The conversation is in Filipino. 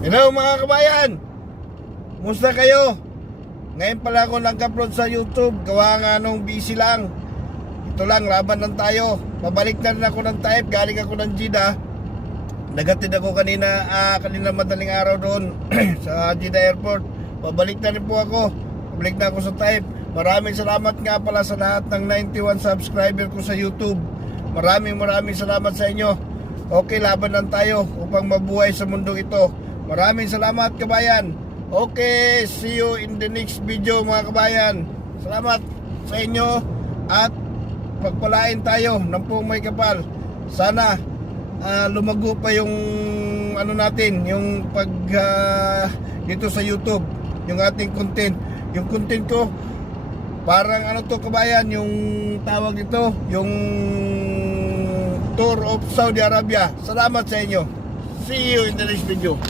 Hello mga kabayan! Musta kayo? Ngayon pala ako nag-upload sa YouTube. Gawa nga nung busy lang. Ito lang, laban lang tayo. Pabalik na rin ako ng type. Galing ako ng Jeddah. Nagatid ako kanina, ah, kanina madaling araw doon sa Jeddah Airport. Pabalik na rin po ako. Pabalik na ako sa type. Maraming salamat nga pala sa lahat ng 91 subscriber ko sa YouTube. Maraming maraming salamat sa inyo. Okay, laban lang tayo upang mabuhay sa mundong ito. Maraming salamat kabayan. Okay, see you in the next video mga kabayan. Salamat sa inyo at pagpalain tayo ng may kapal. Sana ah, lumago pa yung ano natin, yung pag ah, dito sa YouTube, yung ating content. Yung content ko parang ano to kabayan, yung tawag ito, yung tour of Saudi Arabia. Salamat sa inyo. See you in the next video.